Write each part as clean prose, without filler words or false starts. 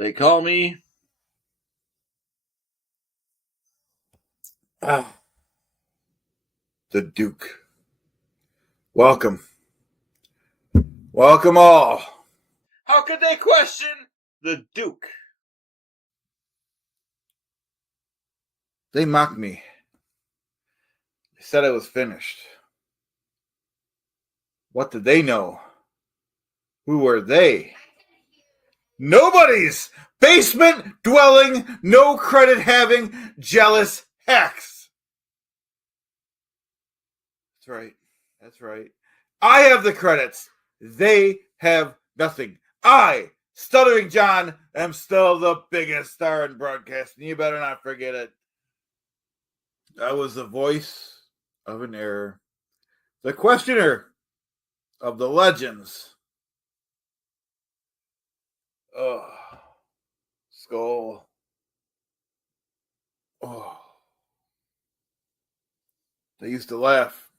They call me the Duke. Welcome. Welcome all. How could they question the Duke? They mocked me. They said I was finished. What did they know? Who were they? Nobody's basement dwelling, no credit having, jealous hacks. That's right. That's right. I have the credits. They have nothing. I, Stuttering John, am still the biggest star in broadcasting. You better not forget it. I was the voice of an error, the questioner of the legends. Oh, Skull. Oh, they used to laugh.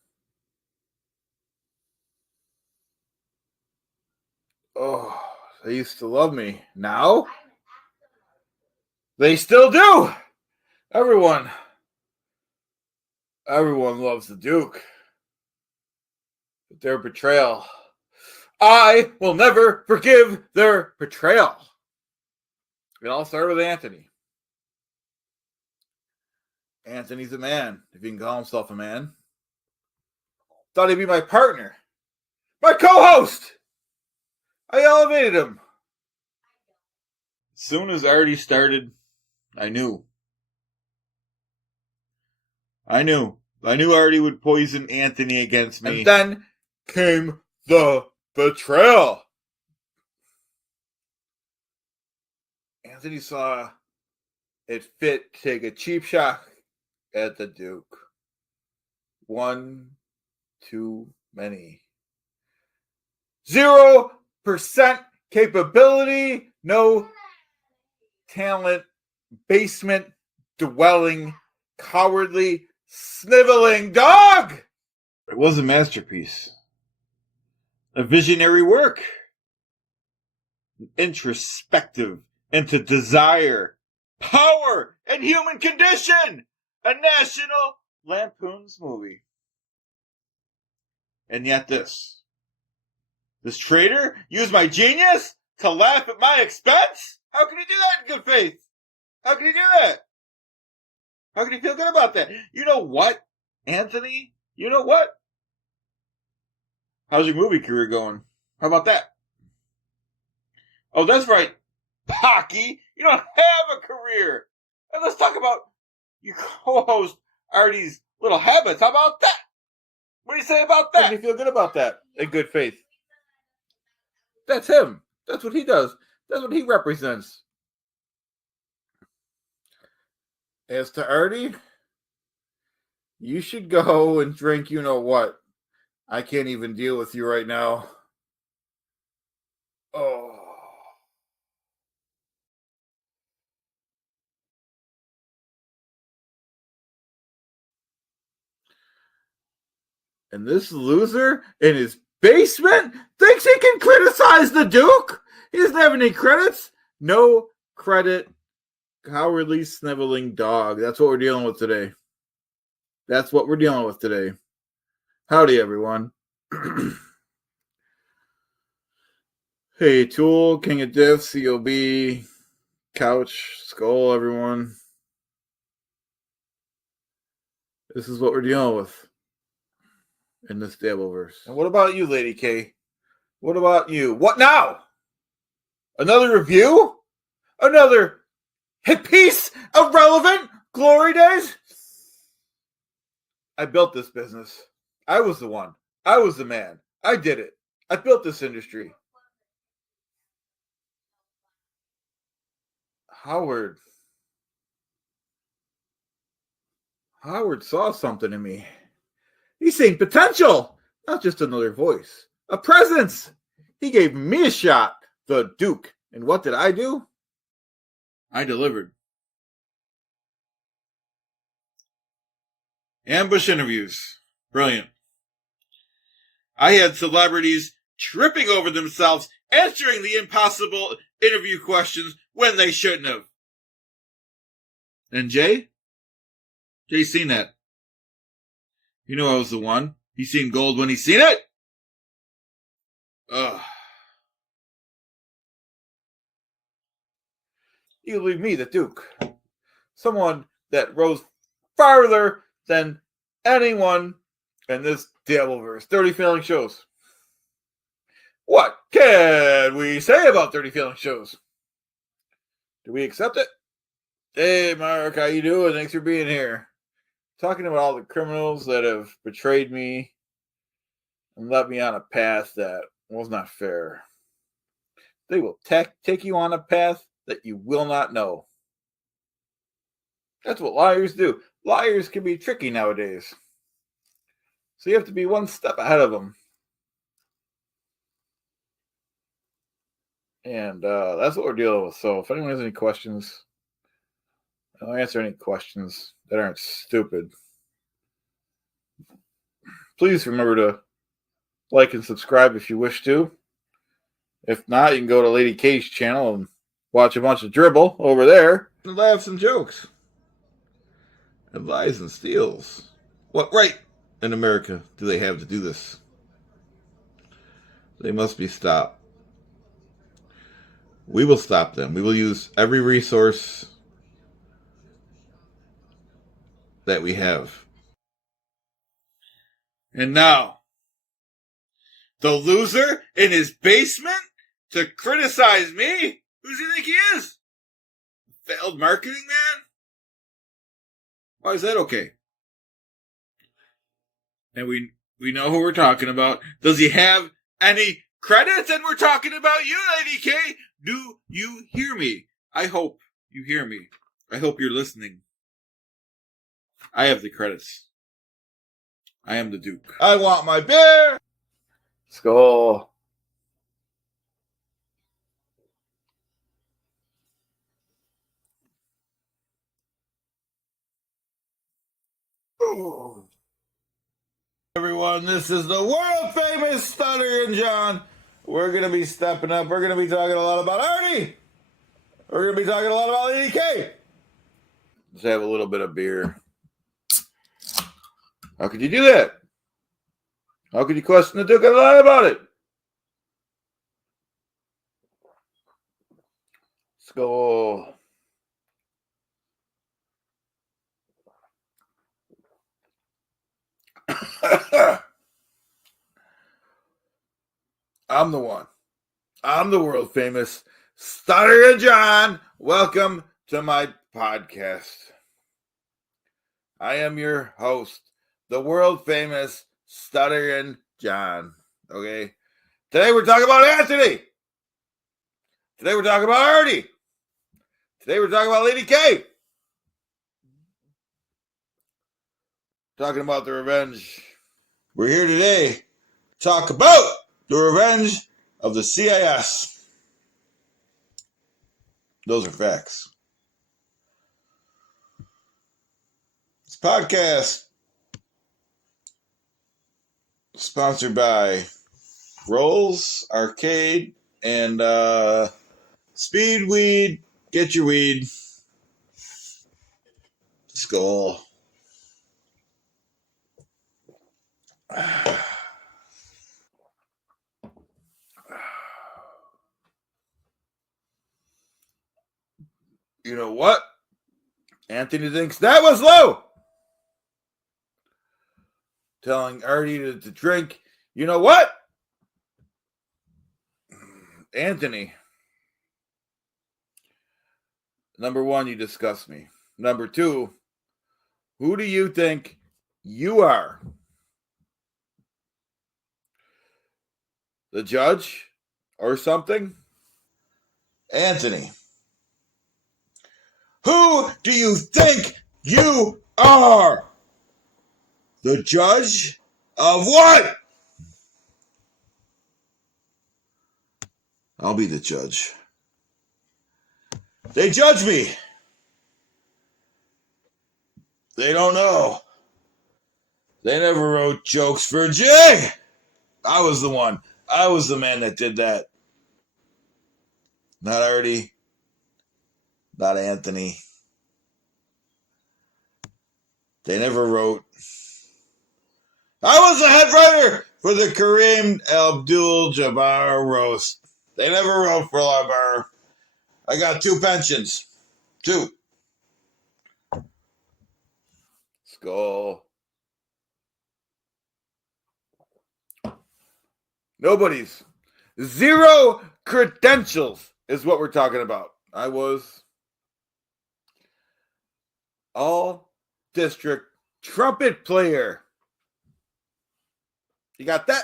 Oh, they used to love me. Now, they still do. Everyone loves the Duke. But their betrayal, I will never forgive their betrayal. It all started with Anthony. Anthony's a man, if you can call himself a man. Thought he'd be my partner, my co-host. I elevated him. As soon as Artie started, I knew Artie would poison Anthony against me. And then came the betrayal. Anthony saw it fit to take a cheap shot at the Duke. One too many. 0% capability, no talent, basement dwelling, cowardly, sniveling dog. It was a masterpiece. A visionary work. Introspective into desire, power, and human condition. A National Lampoon's movie. And yet this traitor used my genius to laugh at my expense? How can he do that in good faith? How can he do that? How can he feel good about that? You know what, Anthony? You know what? How's your movie career going? How about that? Oh, that's right, Pocky. You don't have a career. And let's talk about your co-host Artie's little habits. How about that? What do you say about that? How can you feel good about that in good faith? That's him. That's what he does. That's what he represents. As to Artie, you should go and drink you know what. I can't even deal with you right now. Oh. And this loser in his basement thinks he can criticize the Duke? He doesn't have any credits. No credit. Cowardly, sniveling dog. That's what we're dealing with today. That's what we're dealing with today. Howdy, everyone. Hey, Tool, King of Diff, COB, Couch, Skull, everyone. This is what we're dealing with in this Dabbleverse. And what about you, Lady K? What about you? What now? Another review? Another hit piece of relevant glory days? I built this business. I was the one. I was the man. I did it. I built this industry. Howard saw something in me. He's seen potential, not just another voice, a presence. He gave me a shot, the Duke. And what did I do? I delivered. Ambush interviews. Brilliant. I had celebrities tripping over themselves answering the impossible interview questions when they shouldn't have. And Jay's seen that. You knew I was the one. He seen gold when he seen it. Ugh. You leave me, the Duke. Someone that rose farther than anyone in this Dabbleverse. Dirty Feeling shows. What can we say about Dirty Feeling shows? Do we accept it? Hey, Mark, how you doing? Thanks for being here. Talking about all the criminals that have betrayed me and led me on a path that was not fair. They will take you on a path that you will not know. That's what liars do. Liars can be tricky nowadays. So you have to be one step ahead of them. And that's what we're dealing with. So if anyone has any questions, I'll answer any questions that aren't stupid. Please remember to like and subscribe if you wish to. If not, you can go to Lady K's channel and watch a bunch of dribble over there. And laughs and jokes. And lies and steals. What right in America do they have to do this? They must be stopped. We will stop them. We will use every resource that we have. And now, the loser in his basement to criticize me? Who does he think he is? Failed marketing man? Why is that okay? And we know who we're talking about. Does he have any credits? And we're talking about you, Lady K. Do you hear me? I hope you hear me. I hope you're listening. I have the credits. I am the Duke. I want my beer! Let's go. Everyone, this is the world famous Stuttering John. We're going to be stepping up. We're going to be talking a lot about Artie. We're going to be talking a lot about Lady K. Let's have a little bit of beer. How could you do that? How could you question the Duke and lie about it? Let's go. I'm the one. I'm the world famous Stuttering John. Welcome to my podcast. I am your host, the world famous Stuttering John. Okay. Today we're talking about Anthony. Today we're talking about Artie. Today we're talking about Lady K. Talking about the revenge. We're here today to talk about the revenge of the CIS. Those are facts. This podcast sponsored by Rolls Arcade and Speed Weed. Get your weed. Let's go. You know what? Anthony thinks that was low. Telling Artie to drink. You know what? Anthony. Number one, you disgust me. Number two, who do you think you are? The judge or something? Anthony. Who do you think you are? The judge of what? I'll be the judge. They judge me. They don't know. They never wrote jokes for Jay. I was the one. I was the man that did that. Not Artie. Not Anthony. They never wrote. I was the head writer for the Kareem Abdul-Jabbar roast. They never wrote for Labar. I got 2 pensions. 2. Skull. Nobody's. 0 credentials is what we're talking about. I was all district trumpet player. You got that?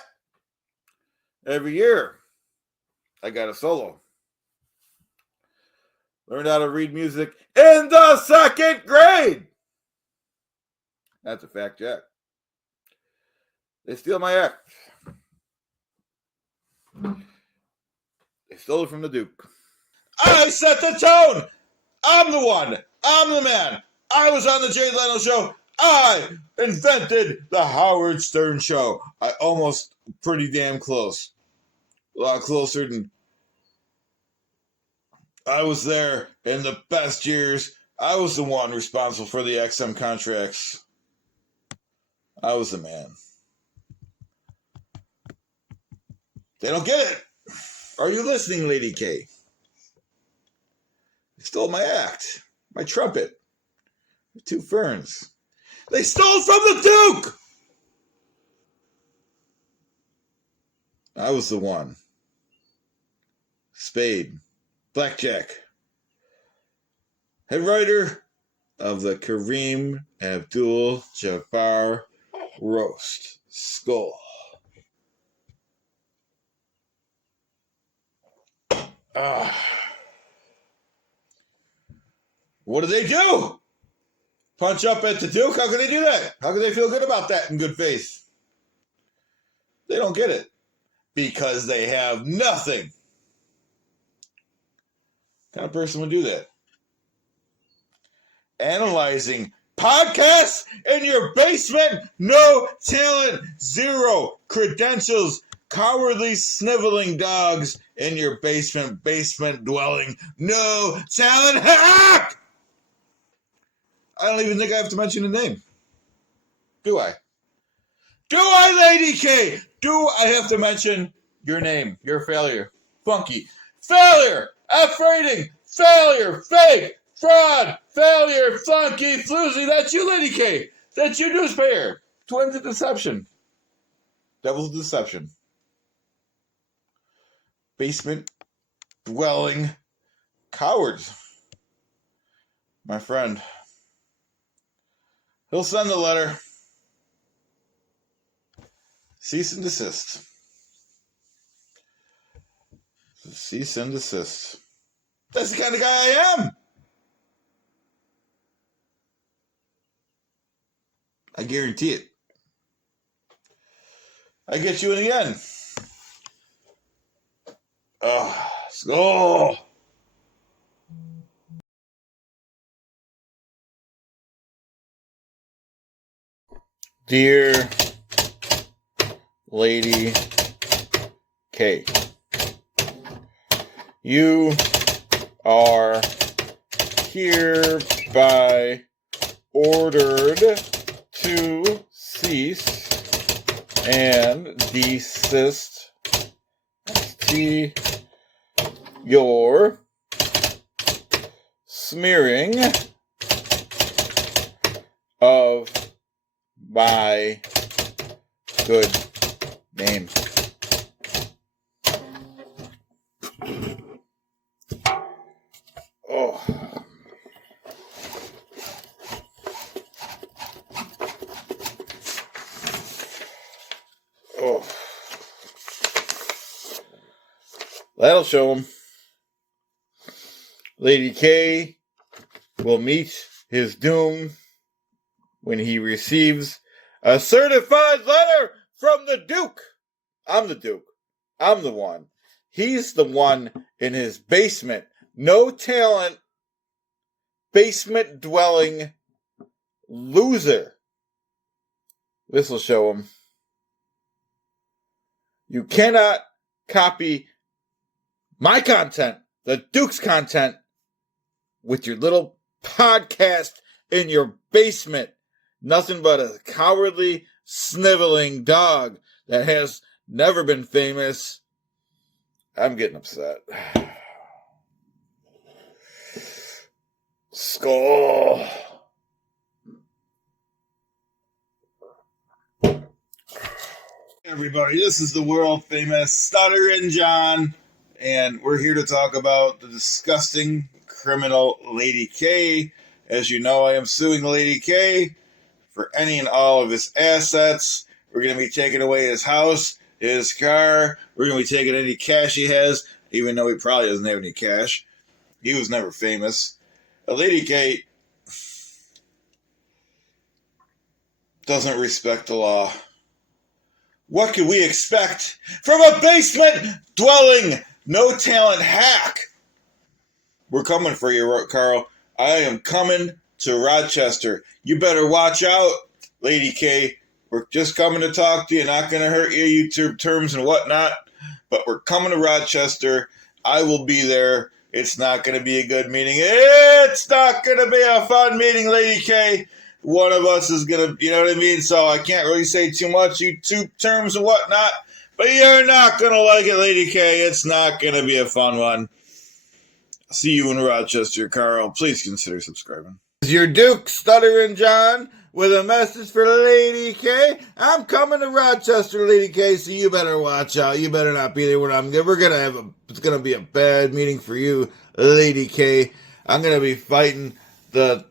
Every year, I got a solo. Learned how to read music in the 2nd grade. That's a fact, Jack. They steal my act. They stole it from the Duke. I set the tone. I'm the one. I'm the man. I was on the Jay Leno show. I invented the Howard Stern show. I almost pretty damn close. A lot closer than I was there in the best years. I was the one responsible for the XM contracts. I was the man. They don't get it. Are you listening, Lady K? They stole my act, my trumpet, 2 ferns. They stole from the Duke! I was the one. Spade, blackjack. Head writer of the Kareem Abdul-Jabbar roast. Skull. What do they do? Punch up at the Duke? How can they do that? How can they feel good about that in good faith? They don't get it. Because they have nothing. What kind of person would do that? Analyzing podcasts in your basement? No talent. 0 credentials. Cowardly sniveling dogs in your basement dwelling. No talent. Hack! I don't even think I have to mention a name. Do I? Do I, Lady K? Do I have to mention your name? Your failure. Funky. Failure. F-rating. Failure. Fake. Fraud. Failure. Funky. Floozy. That's you, Lady K. That's you, newspaper. Twins of deception. Devil's deception. Basement dwelling cowards. My friend. He'll send the letter. Cease and desist. Cease and desist. That's the kind of guy I am. I guarantee it. I get you in the end. Let's go. Dear Lady K, you are hereby ordered to cease and desist your smearing of my good name. Oh. Oh. That'll show him. Lady K will meet his doom when he receives a certified letter from the Duke. I'm the Duke. I'm the one. He's the one in his basement. No talent. Basement dwelling loser. This will show him. You cannot copy my content the Duke's content with your little podcast in your basement. Nothing but a cowardly, sniveling dog that has never been famous. I'm getting upset. Skull. Everybody, this is the world famous Stuttering John, and we're here to talk about the disgusting criminal Lady K. As you know, I am suing Lady K for any and all of his assets. We're going to be taking away his house, his car. We're going to be taking any cash he has, even though he probably doesn't have any cash. He was never famous. Lady K doesn't respect the law. What could we expect from a basement-dwelling, no-talent hack? We're coming for you, Carl. I am coming to Rochester. You better watch out, Lady K. We're just coming to talk to you. Not going to hurt you, YouTube terms and whatnot. But we're coming to Rochester. I will be there. It's not going to be a good meeting. It's not going to be a fun meeting, Lady K. One of us is going to, you know what I mean? So I can't really say too much, YouTube terms and whatnot. But you're not going to like it, Lady K. It's not going to be a fun one. See you in Rochester, Carl. Please consider subscribing. This is your Duke, Stuttering John, with a message for Lady K. I'm coming to Rochester, Lady K, so you better watch out. You better not be there when I'm there. It's going to be a bad meeting for you, Lady K. I'm going to be fighting the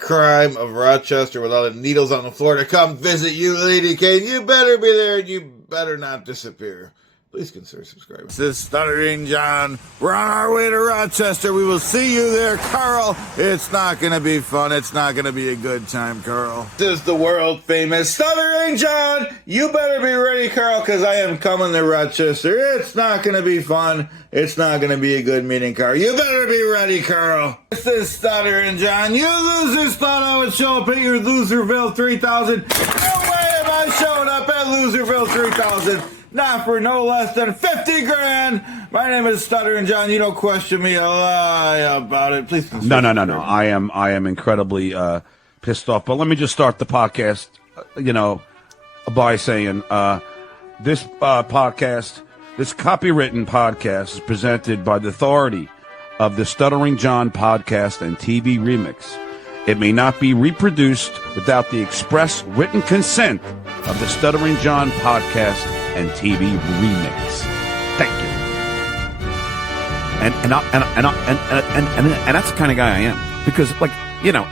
crime of Rochester with all the needles on the floor to come visit you, Lady K. You better be there, and you better not disappear. Please consider subscribing. This is Stuttering John. We're on our way to Rochester. We will see you there, Carl. It's not going to be fun. It's not going to be a good time, Carl. This is the world famous Stuttering John. You better be ready, Carl, because I am coming to Rochester. It's not going to be fun. It's not going to be a good meeting, Carl. You better be ready, Carl. This is Stuttering John. You losers thought I would show up at your Loserville 3000. No way am I showing up at Loserville 3000. Not for no less than 50 grand. My name is Stuttering John. You don't question me a lie about it. Please. No. I am incredibly pissed off. But let me just start the podcast, by saying this podcast, this copywritten podcast is presented by the authority of the Stuttering John Podcast and TV Remix. It may not be reproduced without the express written consent of the Stuttering John Podcast and TV Remix. Thank you. And that's the kind of guy I am, because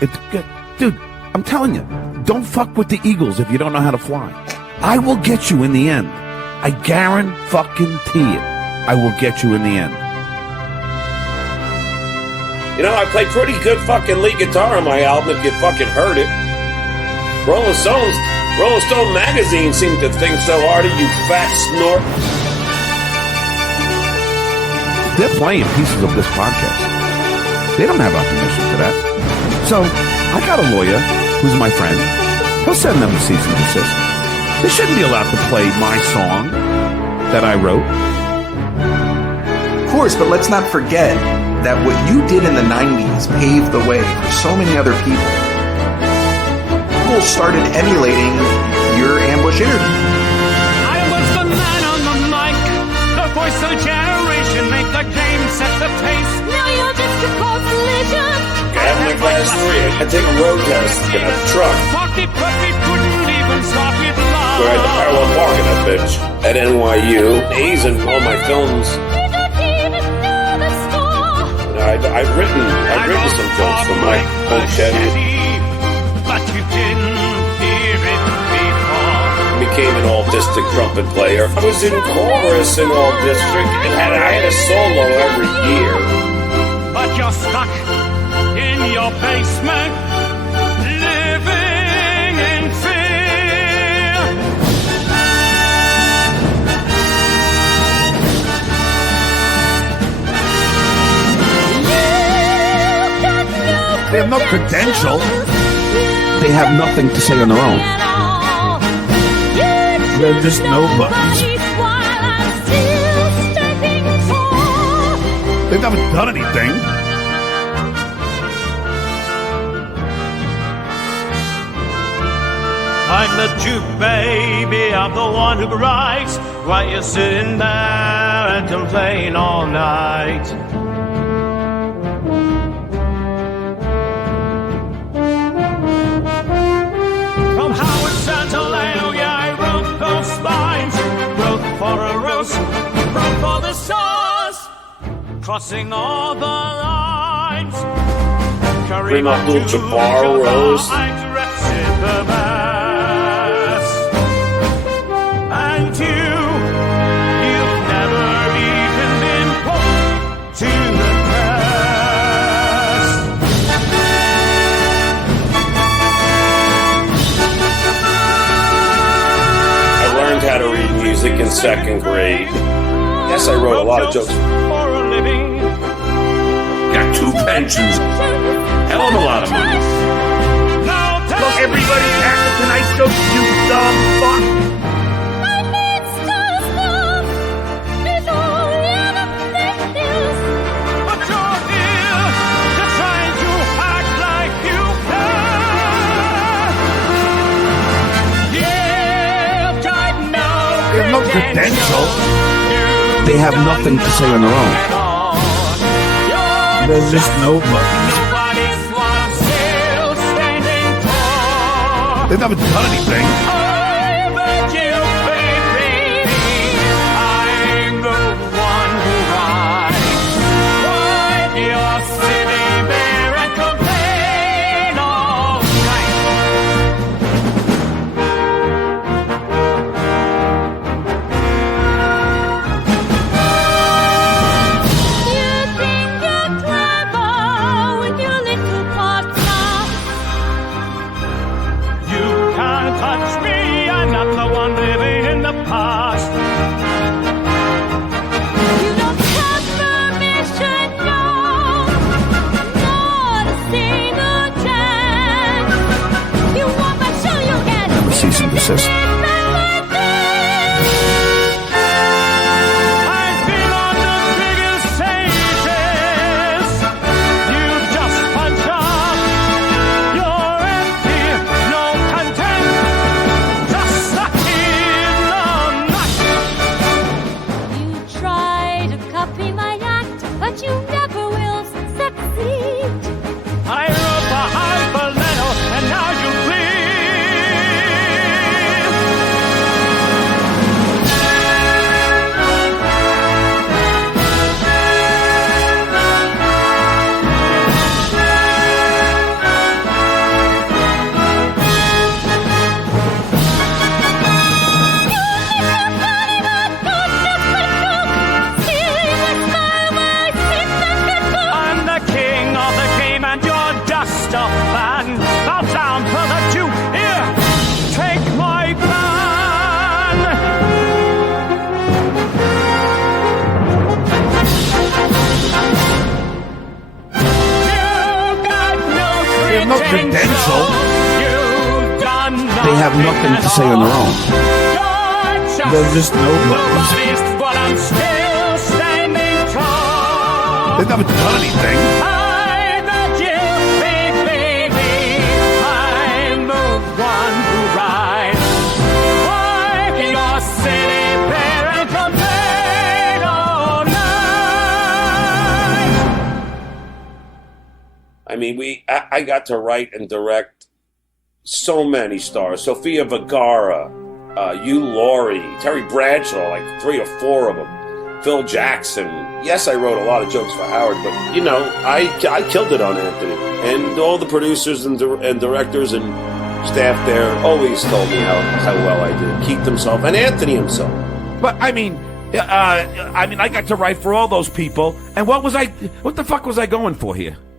it's good, dude. I'm telling you, don't fuck with the Eagles if you don't know how to fly. I will get you in the end. I guarantee it. I will get you in the end. I play pretty good fucking lead guitar on my album if you fucking heard it. Rolling Stone magazine seemed to think so hard of you fat snort. They're playing pieces of this podcast. They don't have our permission for that. So I got a lawyer who's my friend. He'll send them a cease and desist. They shouldn't be allowed to play my song that I wrote. Of course, but let's not forget that what you did in the 90s paved the way for so many other people. People started emulating your ambush interview. I was the man on the mic, the voice of generation, make the game, set the pace. Now you're just a cold collision. Gambling class 3, I take a road test in a truck. Pocket puppy couldn't even stop it long. Where I had to parallel park in that bitch at NYU. A's in all my films. I've written some jokes for my old Chevy. But you didn't hear it before. Became an all-district trumpet player. I was in chorus in all-district. I had a solo every year. But you're stuck in your basement, living in fear. They have no credential. They have nothing to say on their own. They're just nobodies. They've haven't done anything. I'm the Duke, baby, I'm the one who writes while you're sitting there and complain all night. From Howard Santolano, yeah, I wrote those lines. Wrote for a roast, wrote for the sauce, crossing all the lines. Bring up little Jabbar roast. I directed the best. And you've never even been put to the test. I learned how to read music in 2nd grade. Yes, I wrote a lot of jokes. For a living. Got 2 pensions. Hell of a lot of money. Now tell Look, everybody at the Tonight Show, you dumb fuck. But you're here to try to act like you can. You've got no There's no credential. They have nothing to say on their own. There's just nobody. Nobody's one still standing tall. They haven't done anything. I bet you, baby, I'm the one who writes. Why you're sitting there and complain all You think you're clever with your little partner. You can't touch me, I'm not the one living in the past. You don't have permission, no, not a single chance. You want my show, you get Never cease and desist. I've been on the biggest stages. You just punch up. You're empty, no content. Just stuck in the nut. You try to copy my act, but you never will succeed. I wrote the hyperleno, and now you bleed. I'm the king of the game, and you're just a fan. Bow down for the Duke. Here, take my plan. You got There's no credential. You've done They have nothing to say on their own. There's just nobody. But I'm still standing tall. They haven't done anything. I bet you, baby, I'm the one who writes. Why you're sitting there and complain all night. I mean, I got to write and direct so many stars. Sofia Vergara, Hugh Laurie, Terry Bradshaw, like 3 or 4 of them. Phil Jackson. Yes, I wrote a lot of jokes for Howard, but, you know, I killed it on Anthony. And all the producers and directors and staff there always told me how well I did. Keith himself and Anthony himself. But I mean, I got to write for all those people. And what the fuck was I going for here?